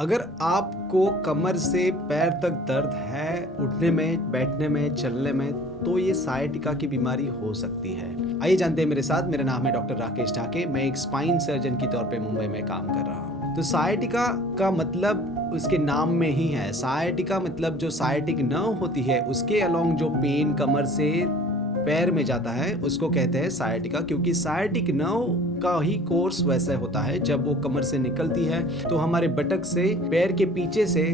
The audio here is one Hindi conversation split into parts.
अगर आपको कमर से पैर तक दर्द है, उठने में, बैठने में, चलने में, तो ये सायटिका की बीमारी हो सकती है। आइए जानते हैं मेरे साथ। मेरा नाम है डॉक्टर राकेश ढाके। मैं एक स्पाइन सर्जन के तौर पे मुंबई में काम कर रहा हूँ। तो सायटिका का मतलब उसके नाम में ही है। सायटिका मतलब जो सायटिक नर्व होती है उसके अलोंग जो पेन कमर से पैर में जाता है उसको कहते हैं सायटिका, क्योंकि सायटिक नर्व का ही कोर्स वैसा होता है। जब वो कमर से निकलती है तो हमारे बटक से पैर के पीछे से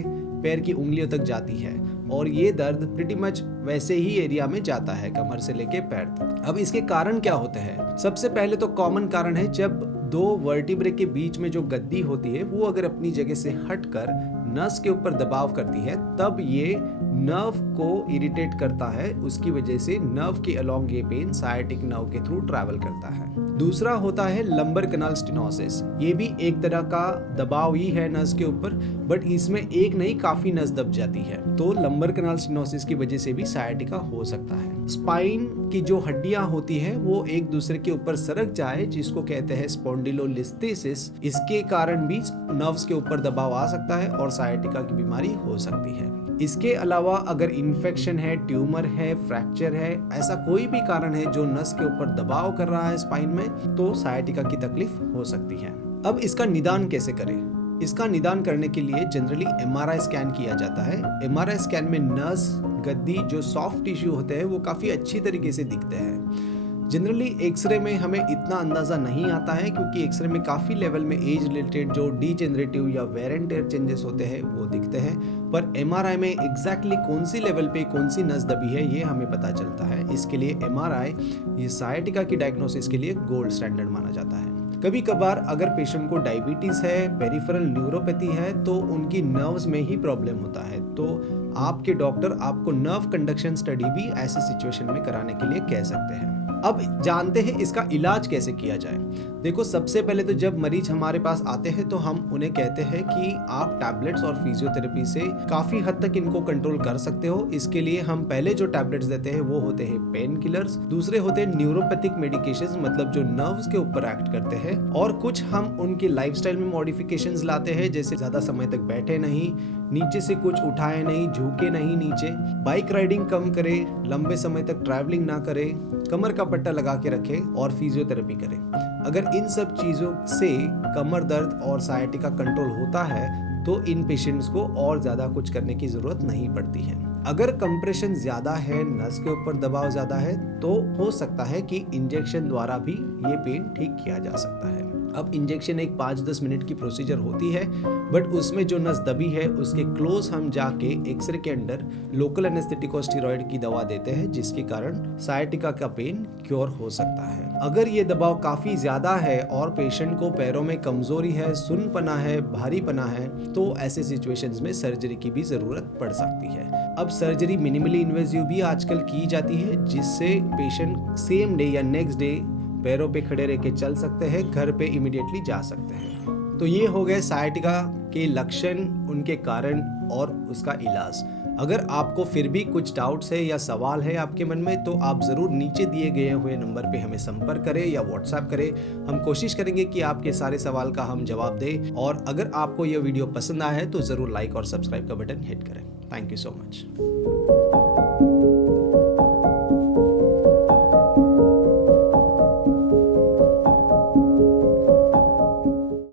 पैर की उंगलियों तक जाती है, और ये दर्द प्रीटी मच वैसे ही एरिया में जाता है, कमर से लेके पैर तक। अब इसके कारण क्या होते हैं? सबसे पहले तो कॉमन कारण है जब दो वर्टिब्रे के बीच में जो गद्दी होती है वो अगर अपनी जगह से हटकर नस के ऊपर दबाव करती है, तब ये नर्व को इरिटेट करता है। उसकी वजह से नर्व के अलोंग ये पेन सायटिक नर्व के थ्रू ट्रैवल करता है। दूसरा होता है लंबर कनाल स्टेनोसिस। ये भी एक तरह का दबाव ही है नस के ऊपर, बट इसमें एक नहीं काफी नस दब जाती है। तो लंबर कनाल स्टेनोसिस की वजह से भी सायटिका हो सकता है। स्पाइन की जो हड्डियां होती है वो एक दूसरे के ऊपर सरक जाए, जिसको कहते हैं स्पॉन्डिलोलिस्थेसिस। इसके कारण भी नर्व्स के ऊपर दबाव आ सकता है और सायटिका की बीमारी हो सकती है। इसके अलावा अगर इन्फेक्शन है, ट्यूमर है, फ्रैक्चर है, ऐसा कोई भी कारण है जो नस के ऊपर दबाव कर रहा है स्पाइन में, तो सायटिका की तकलीफ हो सकती है। अब इसका निदान कैसे करें? इसका निदान करने के लिए जनरली एमआरआई स्कैन किया जाता है। एमआरआई स्कैन में नस, गद्दी, जो सॉफ्ट टिश्यू होते हैं वो काफी अच्छी तरीके से दिखते हैं। जनरली एक्सरे में हमें इतना अंदाजा नहीं आता है, क्योंकि एक्सरे में काफी लेवल में एज रिलेटेड जो डीजेनरेटिव या वेयर एंड टेयर चेंजेस होते हैं वो दिखते हैं, पर एमआरआई में एग्जैक्टली कौन सी लेवल पे कौन सी नस दबी है ये हमें पता चलता है। इसके लिए एमआरआई ये सायटिका की डायग्नोसिस के लिए गोल्ड स्टैंडर्ड माना जाता है। कभी कभार अगर पेशेंट को डायबिटीज है, पेरिफेरल न्यूरोपैथी है, तो उनकी नर्व्स में ही प्रॉब्लम होता है, तो आपके डॉक्टर आपको नर्व कंडक्शन स्टडी भी ऐसे सिचुएशन में कराने के लिए कह सकते हैं। अब जानते हैं इसका इलाज कैसे किया जाए। देखो, सबसे पहले तो जब मरीज हमारे पास आते हैं तो हम उन्हें कहते हैं कि आप टैबलेट्स और फिजियोथेरेपी से काफी हद तक इनको कंट्रोल कर सकते हो। इसके लिए हम पहले जो टैबलेट्स देते हैं वो होते हैं पेन किलर्स, दूसरे होते हैं न्यूरोपैथिक मेडिकेशंस, मतलब जो नर्व्स के ऊपर एक्ट करते हैं, और कुछ हम उनके लाइफस्टाइल में मॉडिफिकेशंस लाते हैं, जैसे ज्यादा समय तक बैठे नहीं, नीचे से कुछ उठाए नहीं, झुके नहीं नीचे, बाइक राइडिंग कम करे, लंबे समय तक ट्रैवलिंग ना करे, कमर का पट्टा लगा के रखे और फिजियोथेरेपी करें। अगर इन सब चीजों से कमर दर्द और सायटिका कंट्रोल होता है तो इन पेशेंट्स को और ज्यादा कुछ करने की जरूरत नहीं पड़ती है। अगर कंप्रेशन ज्यादा है, नस के ऊपर दबाव ज्यादा है, तो हो सकता है कि इंजेक्शन द्वारा भी ये पेन ठीक किया जा सकता है। अब इंजेक्शन एक 5-10 मिनट की प्रोसीजर होती है, बट उसमें जो नस दबी है उसके क्लोज हम जाके एक्सरे के अंदर लोकल एनेस्थेटिक और स्टेरॉइड की दवा देते हैं, जिसके कारण सायटिका का पेन क्योर हो सकता है। अगर ये दबाव काफी ज्यादा है और पेशेंट को पैरों में कमजोरी है, सुनपना है, भारीपना है, तो ऐसे सिचुएशंस में सर्जरी की भी जरूरत पड़ सकती है। अब सर्जरी मिनिमली इन्वेसिव भी आजकल की जाती है, जिससे पेशेंट सेम डे या नेक्स्ट डे पैरों पे खड़े रह के चल सकते हैं, घर पे इमीडिएटली जा सकते हैं। तो ये हो गए सायटिका के लक्षण, उनके कारण और उसका इलाज। अगर आपको फिर भी कुछ डाउट्स है या सवाल है आपके मन में, तो आप जरूर नीचे दिए गए हुए नंबर पे हमें संपर्क करें या व्हाट्सएप करें। हम कोशिश करेंगे कि आपके सारे सवाल का हम जवाब दें, और अगर आपको यह वीडियो पसंद आया है तो जरूर लाइक और सब्सक्राइब का बटन हिट करें। Thank you so much.